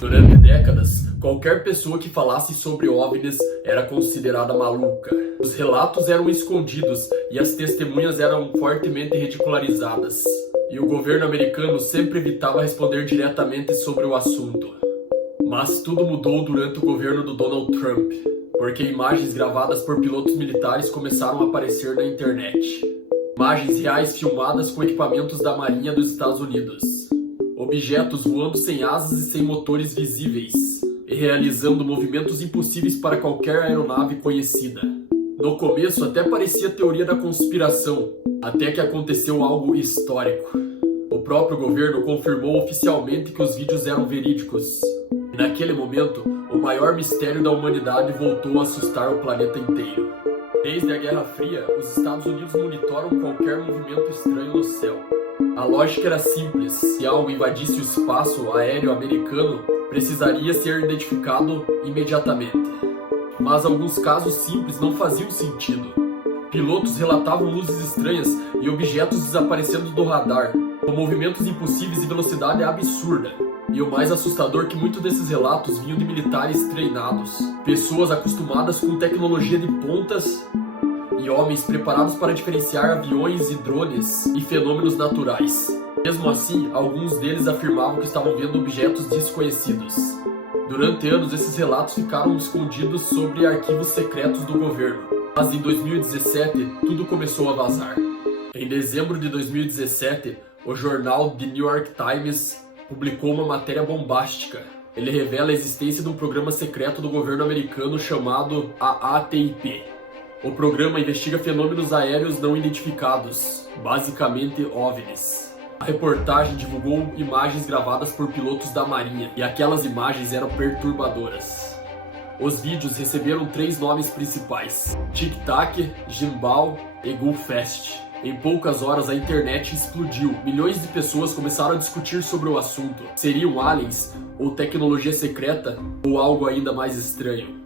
Durante décadas, qualquer pessoa que falasse sobre OVNIs era considerada maluca. Os relatos eram escondidos e as testemunhas eram fortemente ridicularizadas. E o governo americano sempre evitava responder diretamente sobre o assunto. Mas tudo mudou durante o governo do Donald Trump, porque imagens gravadas por pilotos militares começaram a aparecer na internet. Imagens reais filmadas com equipamentos da Marinha dos Estados Unidos. Objetos voando sem asas e sem motores visíveis, e realizando movimentos impossíveis para qualquer aeronave conhecida. No começo até parecia teoria da conspiração, até que aconteceu algo histórico. O próprio governo confirmou oficialmente que os vídeos eram verídicos. E naquele momento, o maior mistério da humanidade voltou a assustar o planeta inteiro. Desde a Guerra Fria, os Estados Unidos monitoram qualquer movimento estranho no céu. A lógica era simples: se algo invadisse o espaço aéreo americano, precisaria ser identificado imediatamente. Mas alguns casos simples não faziam sentido. Pilotos relatavam luzes estranhas e objetos desaparecendo do radar, com movimentos impossíveis e velocidade absurda. E o mais assustador é que muitos desses relatos vinham de militares treinados, pessoas acostumadas com tecnologia de pontas e homens preparados para diferenciar aviões e drones e fenômenos naturais. Mesmo assim, alguns deles afirmavam que estavam vendo objetos desconhecidos. Durante anos, esses relatos ficaram escondidos sobre arquivos secretos do governo. Mas em 2017, tudo começou a vazar. Em dezembro de 2017, o jornal The New York Times publicou uma matéria bombástica. Ele revela a existência de um programa secreto do governo americano chamado AATIP. O programa investiga fenômenos aéreos não identificados, basicamente OVNIs. A reportagem divulgou imagens gravadas por pilotos da Marinha, e aquelas imagens eram perturbadoras. Os vídeos receberam 3 nomes principais: Tic Tac, Gimbal e Go-Fast. Em poucas horas a internet explodiu. Milhões de pessoas começaram a discutir sobre o assunto. Seriam aliens, ou tecnologia secreta, ou algo ainda mais estranho?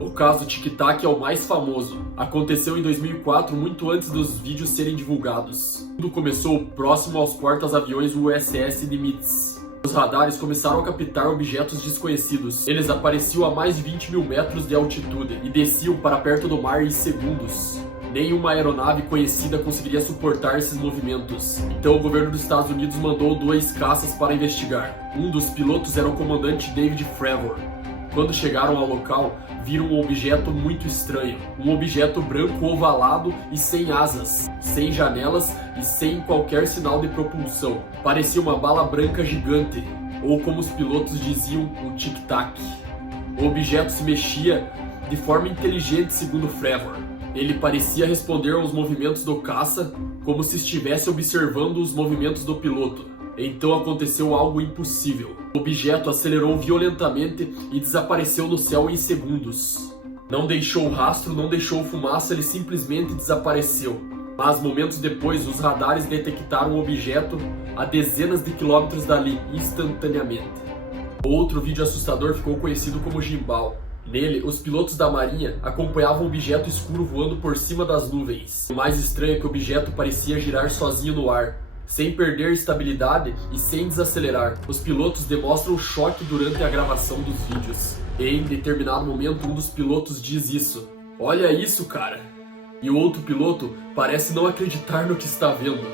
O caso Tic Tac é o mais famoso. Aconteceu em 2004, muito antes dos vídeos serem divulgados. Tudo começou próximo aos porta-aviões USS Nimitz. Os radares começaram a captar objetos desconhecidos. Eles apareciam a mais de 20 mil metros de altitude e desciam para perto do mar em segundos. Nenhuma aeronave conhecida conseguiria suportar esses movimentos. Então o governo dos Estados Unidos mandou 2 caças para investigar. Um dos pilotos era o comandante David Fravor. Quando chegaram ao local, viram um objeto muito estranho. Um objeto branco ovalado e sem asas, sem janelas e sem qualquer sinal de propulsão. Parecia uma bala branca gigante, ou como os pilotos diziam, um tic-tac. O objeto se mexia de forma inteligente, segundo Fravor. Ele parecia responder aos movimentos do caça, como se estivesse observando os movimentos do piloto. Então aconteceu algo impossível. O objeto acelerou violentamente e desapareceu no céu em segundos. Não deixou rastro, não deixou fumaça, ele simplesmente desapareceu. Mas momentos depois, os radares detectaram o objeto a dezenas de quilômetros dali, instantaneamente. Outro vídeo assustador ficou conhecido como Gimbal. Nele, os pilotos da Marinha acompanhavam um objeto escuro voando por cima das nuvens. O mais estranho é que o objeto parecia girar sozinho no ar, sem perder estabilidade e sem desacelerar. Os pilotos demonstram choque durante a gravação dos vídeos. E em determinado momento, um dos pilotos diz isso: "Olha isso, cara!" E o outro piloto parece não acreditar no que está vendo.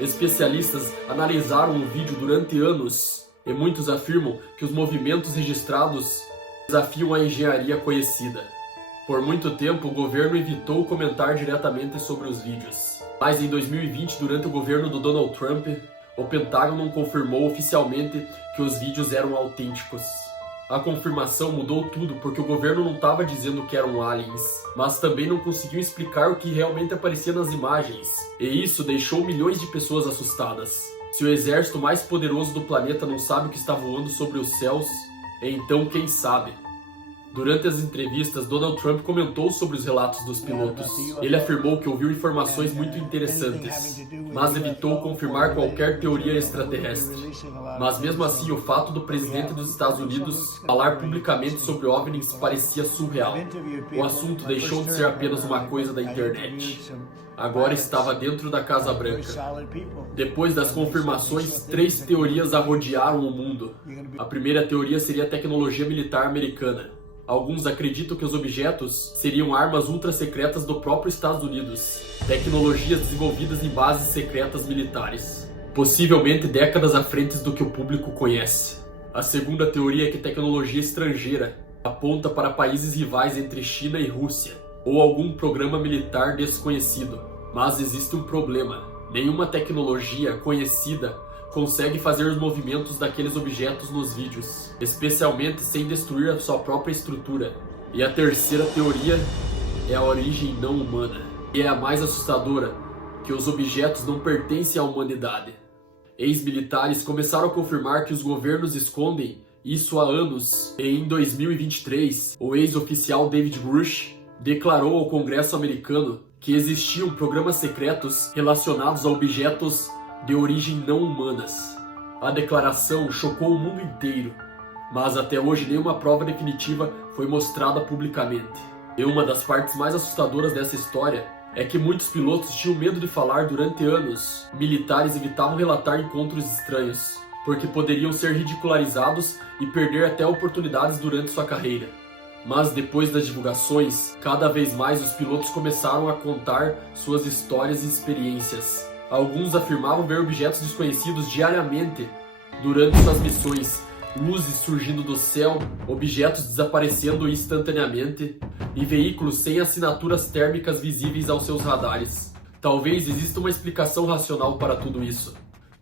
Especialistas analisaram o vídeo durante anos e muitos afirmam que os movimentos registrados desafiam a engenharia conhecida. Por muito tempo, o governo evitou comentar diretamente sobre os vídeos. Mas em 2020, durante o governo do Donald Trump, o Pentágono confirmou oficialmente que os vídeos eram autênticos. A confirmação mudou tudo porque o governo não estava dizendo que eram aliens, mas também não conseguiu explicar o que realmente aparecia nas imagens. E isso deixou milhões de pessoas assustadas. Se o exército mais poderoso do planeta não sabe o que está voando sobre os céus, então quem sabe? Durante as entrevistas, Donald Trump comentou sobre os relatos dos pilotos. Ele afirmou que ouviu informações muito interessantes, mas evitou confirmar qualquer teoria extraterrestre. Mas mesmo assim, o fato do presidente dos Estados Unidos falar publicamente sobre OVNIs parecia surreal. O assunto deixou de ser apenas uma coisa da internet. Agora estava dentro da Casa Branca. Depois das confirmações, 3 teorias arrodearam o mundo. A primeira teoria seria a tecnologia militar americana. Alguns acreditam que os objetos seriam armas ultra-secretas do próprio Estados Unidos, tecnologias desenvolvidas em bases secretas militares, possivelmente décadas à frente do que o público conhece. A segunda teoria é que tecnologia estrangeira aponta para países rivais entre China e Rússia, ou algum programa militar desconhecido. Mas existe um problema: nenhuma tecnologia conhecida consegue fazer os movimentos daqueles objetos nos vídeos, especialmente sem destruir a sua própria estrutura. E a terceira teoria é a origem não humana, e é a mais assustadora, que os objetos não pertencem à humanidade. Ex-militares começaram a confirmar que os governos escondem isso há anos, e em 2023, o ex-oficial David Grush declarou ao Congresso americano que existiam programas secretos relacionados a objetos de origem não humanas. A declaração chocou o mundo inteiro, mas até hoje nenhuma prova definitiva foi mostrada publicamente. E uma das partes mais assustadoras dessa história é que muitos pilotos tinham medo de falar durante anos. Militares evitavam relatar encontros estranhos, porque poderiam ser ridicularizados e perder até oportunidades durante sua carreira. Mas depois das divulgações, cada vez mais os pilotos começaram a contar suas histórias e experiências. Alguns afirmavam ver objetos desconhecidos diariamente durante suas missões, luzes surgindo do céu, objetos desaparecendo instantaneamente e veículos sem assinaturas térmicas visíveis aos seus radares. Talvez exista uma explicação racional para tudo isso.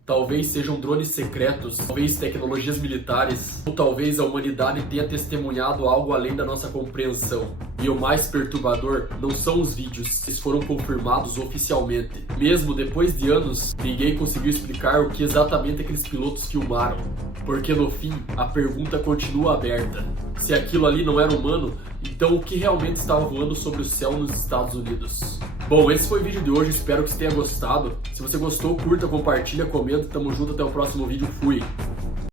Talvez sejam drones secretos, talvez tecnologias militares, ou talvez a humanidade tenha testemunhado algo além da nossa compreensão. E o mais perturbador não são os vídeos, eles foram confirmados oficialmente. Mesmo depois de anos, ninguém conseguiu explicar o que exatamente aqueles pilotos filmaram. Porque no fim, a pergunta continua aberta. Se aquilo ali não era humano, então o que realmente estava voando sobre o céu nos Estados Unidos? Bom, esse foi o vídeo de hoje, espero que você tenha gostado. Se você gostou, curta, compartilha, comenta, tamo junto, até o próximo vídeo, fui!